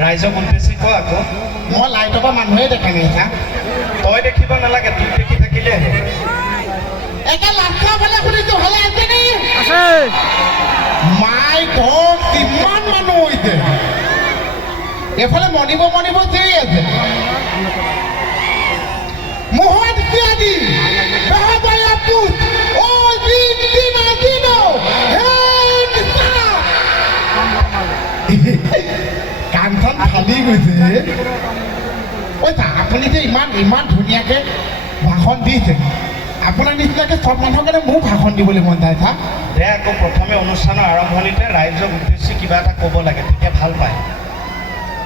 ৰাইজক উদ্দেশ্যি ক আকৌ মই লাইটৰ পৰা মানুহে দেখা নাই চা তই দেখিব নালাগে তোক দেখি থাকিলে একে লাষ্টৰ ফালে শুনিছো ভালে আছে নে আছে মাই গড কিমান মানুহ হৈছে এফালে মনিব চিৰি আছে মোহন কিয়াদি বেহাবায়া পুত ও দিনো কাণখন ফালি গৈছে ঐ আপুনি যে ইমান ধুনীয়াকে ভাষণ দিছে আপোনাৰ নিচিনাকে চব মানুহৰ কাৰণে মোৰ ভাষণ দিবলৈ মন যায় চা দে আকৌ প্ৰথমে অনুষ্ঠানৰ আৰম্ভণিতে ৰাইজক উদ্দেশ্যি কিবা এটা ক'ব লাগে তেতিয়া ভাল পায়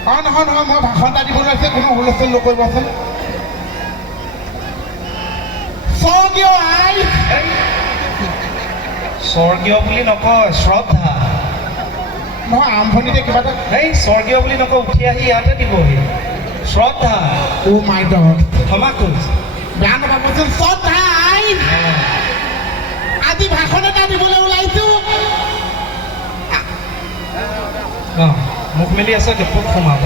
নহয় মই ভাষণ এটা দিবলৈ আছে কোনো হুলস্থুল নকৰিবচোন স্বৰ্গীয় আই স্বৰ্গীয় বুলি নকয় শ্ৰদ্ধা নহয় আৰম্ভণিতে কিবা এটা এই স্বৰ্গীয় বুলি নকয় উঠি আহি ইয়াতে দিবহি শ্ৰদ্ধা অ' মাই গড ক্ষমা কৰিছ বেয়া নাপাবচোন শ্ৰদ্ধা আই আজি ভাষণ এটা দিবলৈ ওলাইছো মুখ মেলি আছে গেপত সোমাব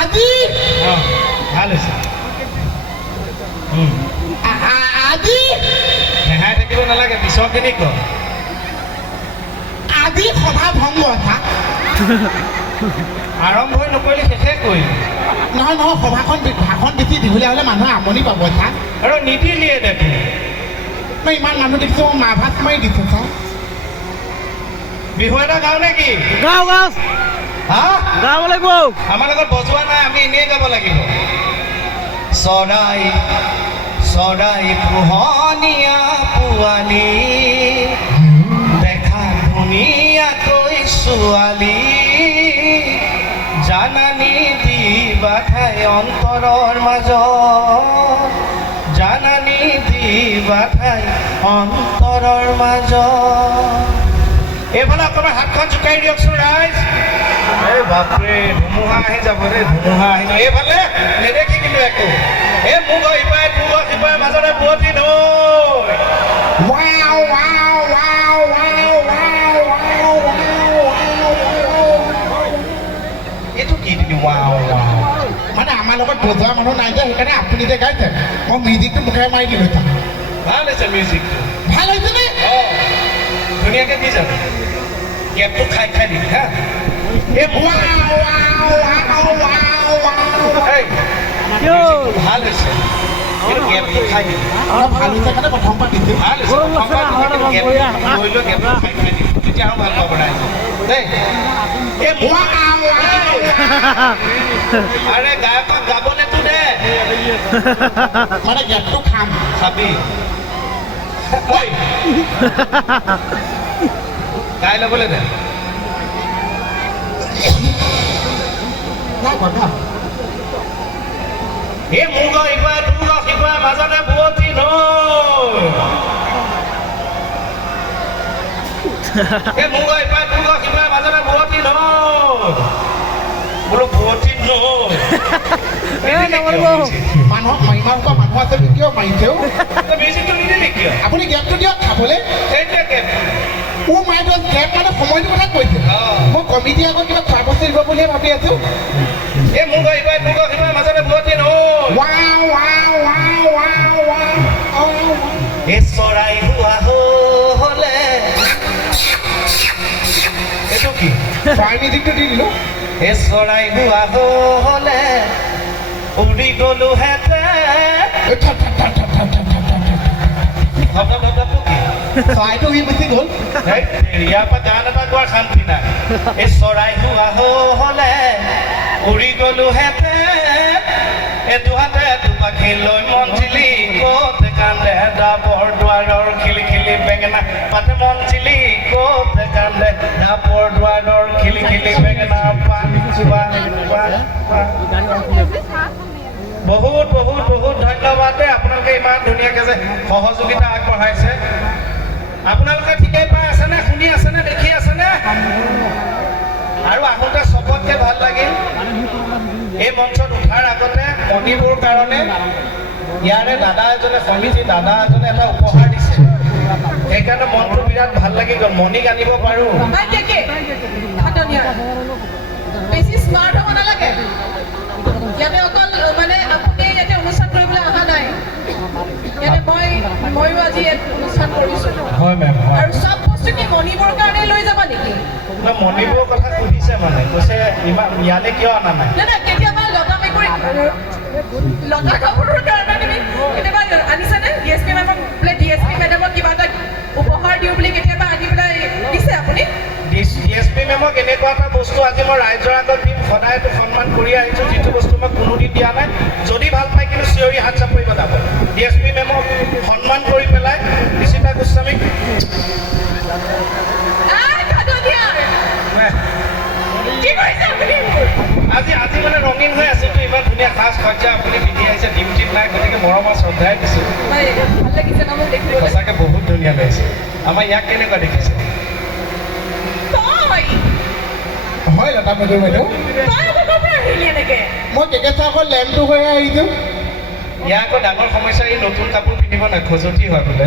আজি ভাল হৈছে আজি হেহাই থাকিব নালাগে পিছৰখিনি ক আজি সভা ভংগ চা আৰম্ভই নকৰিলে শেষে কৰিলি নহয় সভাখন ভাষণ বেছি দীঘলীয়া হ'লে মানুহে আমনি পাব চা আৰু নিদিলিয়ে দেখোন মই ইমান মানুহ দেখিছোঁ মাভাছ মাৰি দিছোঁ চা বিহু এটা গাওঁ নেকি গাঁও হা গাব লাগিব আমাৰ লগত বজোৱা নাই আমি এনেই গাব লাগিব চৰাই পোহনীয়া পোৱালি দেখা ধুনীয়াকৈ ছোৱালী জানানী দিবা ঠাই অন্তৰৰ মাজত জানানী দিবা ঠাই অন্তৰৰ মাজত এইফালে অকণমান হাতখন জোকাৰি দিয়কচোন ৰাইজ এই বাপৰে ধুমুহা আহি যাব দেই ধুমুহা আহি যাব এইফালে নেদেখি কিন্তু একো এই মোক ইপাৰে তোৰ সিপাৰে মাজতে বুৱতী নৈ এইটো কি দিবি মানে আমাৰ লগত বজোৱা মানুহ নাই যে সেইকাৰণে আপুনি যে গাইছে মই মিউজিকটো মুখেৰে মাৰি দিলোঁ ভাল হৈছে মিউজিকটো ভাল হৈছে নে ধুনীয়াকৈ দি যাব গেপটো খাই দিবি হা এই ভাল হৈছে কিন্তু গেপটো খাই দিবি ভাল হৈছে কাৰণে প্ৰথমবাৰ দিছোঁ ভাল হৈছে গেপটো খাই দিবি তেতিয়া আৰু ভাল পাব ৰাইজে দেই আৰে গায়কক গাবলেতো দে মানে গেপটো খাম খাবি গাই ল'বলৈ দে নাই কথা এই মোৰ ইপাৰে তোৰ সিপাৰে মাজতে বুৱতী নৈ এই মোৰ ইপাৰে তোৰ সিপাৰে মাজতে বুৱতী নৈ বোলো বুৱতী নৈ মানুহক ইমান কোৱা মানুহ আছে কিয় মাৰিছেও মিউজিকটো নিদিলি কিয় আপুনি গেপটো দিয়ক খাবলৈ সেইটোৱে গেপ মাই গড গেপ মানে সময়টোৰ কথা কৈছে মই কমিটি আগত কিবা খোৱা বস্তু দিব বুলিয়ে ভাবি আছো এই মোৰ ইপাৰে তোৰ সিপাৰে মাজতে বুৱতী নৈ এই চৰাই হোৱা হ'লে এইটো কি চৰাই মিউজিকটো দি দিলোঁ এই চৰাই হোৱা হ'লে উৰি গলো হেঁতে চৰাইটো উৰি গুচি গ'ল ইয়াৰ পৰা গান এটা গোৱাৰ শান্তি নাই এই চৰাই হোৱা হ'লে উৰি গলো হেঁতে এদুহাতে দুপাখি লৈ মঞ্জিলি ক'ত কান্দে ডাবৰ দুৱাৰৰ খিলি খিলি বেঙেনা পাতে মঞ্জিলি ক'ত কান্দে ডাবৰ দুৱাৰৰ খিলি খিলি বেঙেনা বহুত ধন্যবাদ দেই আপোনালোকে ইমান ধুনীয়াকৈ যে সহযোগিতা আগবঢ়াইছে আপোনালোকে ঠিকেই পাই আছেনে শুনি আছেনে দেখি আছেনে আৰু আহোঁতে চবতকৈ ভাল লাগিল এই মঞ্চত উঠাৰ আগতে মণিপুৰ কাৰণে ইয়াৰে দাদা এজনে সমিতি দাদা এজনে এটা উপহাৰ দিছে সেইকাৰণে মনটো বিৰাট ভাল লাগি গ'ল মণিক আনিব পাৰোঁ হয় মেম হয় আৰু চব বস্তু কি মণিপুৰৰ কাৰণে লৈ যাবা নেকি? না মণিপুৰৰ কথা সুধিছে মানে কৈছে ইমান ইয়ালৈ কিয় অনা নাই না কেতিয়াবা লতা মেকুৰী লতা কাপোৰৰ কাৰণে তুমি কেতিয়াবা আনিছানে? DSP মেমক বোলে DSP মেডামক কিবা এটা উপহাৰ দিওঁ বুলি কেতিয়াবা আনি পেলাই দিছে আপুনি? DSP মেমক এনেকুৱা এটা বস্তু আজি মই ৰাইজৰ আগত দিম সদায়তো সন্মান কৰি আহিছোঁ যিটো বস্তু মই কোনোদিন দিয়া নাই যদি ভাল পাই কিন্তু চিঞৰি হাত চাপৰি বজাব DSP মেমক সন্মান কৰি পেলাই ঋষিতা গোস্বামীক কি কৰিছে আপুনি? আজি মানে ৰঙীন হৈ আছেতো ইমান ধুনীয়া সাজ সজ্জা আপুনি পিন্ধি আহিছে ডিউটিত নাই গতিকে মৰমৰ শ্ৰদ্ধাই দিছোঁ ভাল লাগিছে ন মোক দেখিবলৈ? সঁচাকৈ বহুত ধুনীয়া লাগিছে আমাৰ ইয়াক কেনেকুৱা দেখিছে তই হয় লতা মেকুৰী বাইদেউ তই আকৌ ক'ৰ পৰা আহিলি এনেকে? মই কেকেচা আকৌ লেম্পটো হৈ আহিছোঁ ইয়াৰ আকৌ ডাঙৰ সমস্যা এই নতুন কাপোৰ পিন্ধিব নাই খজুৱতি হয় বোলে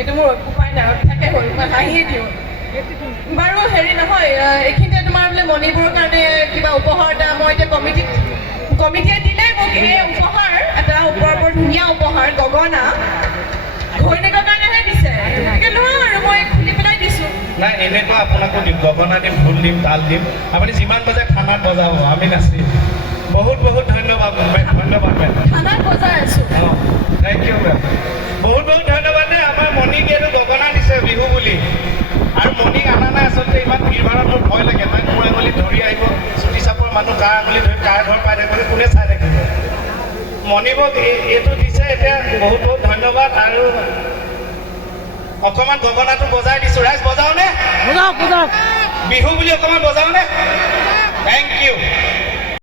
এইটো মোৰ উপায় নাই থাকে হ'ল মই হাঁহিয়ে দিওঁ বাৰু হেৰি নহয় এইখিনিতে তোমাৰ বোলে মণিপুৰৰ কাৰণে কিবা উপহাৰ এটা মই এতিয়া কমিটিয়ে দিলে মোক এই উপহাৰ এটা বৰ ধুনীয়া উপহাৰ গগনা ঘৈণীয়েকৰ কাৰণেহে দিছে গতিকে লোৱা আৰু মই খুলি পেলাই দিছোঁ নাই এনেতো আপোনাকো দিম গগনা দিম ঢোল দিম তাল দিম আপুনি যিমান বজাই খানাত বজাব আমি নাচিম বহুত বহুত ধন্যবাদ ধন্যবাদ মেম খানাত বজাই আছোঁ অঁ থেংক ইউ মেম বহুত বহুত ধন্যবাদ দেই আমাৰ মণিক এইটো গগনা দিছে বিহু বুলি আৰু মণিক অনা নাই আচলতে ইমান ভিৰ ভাড়াত মোৰ ভয় লাগে তাই মোৰ আঙুলি ধৰি আহিব চুটি চাপৰ মানুহ কাৰ আঙুলি ধৰি কাৰ ঘৰ পাই থাকিব কোনে চাই থাকিব মণিবক এইটো দিছে এতিয়া বহুত বহুত ধন্যবাদ আৰু অকণমান গগনাটো বজাই দিছোঁ ৰাইজ বজাওনে বিহু বুলি অকণমান বজাওনে থেংক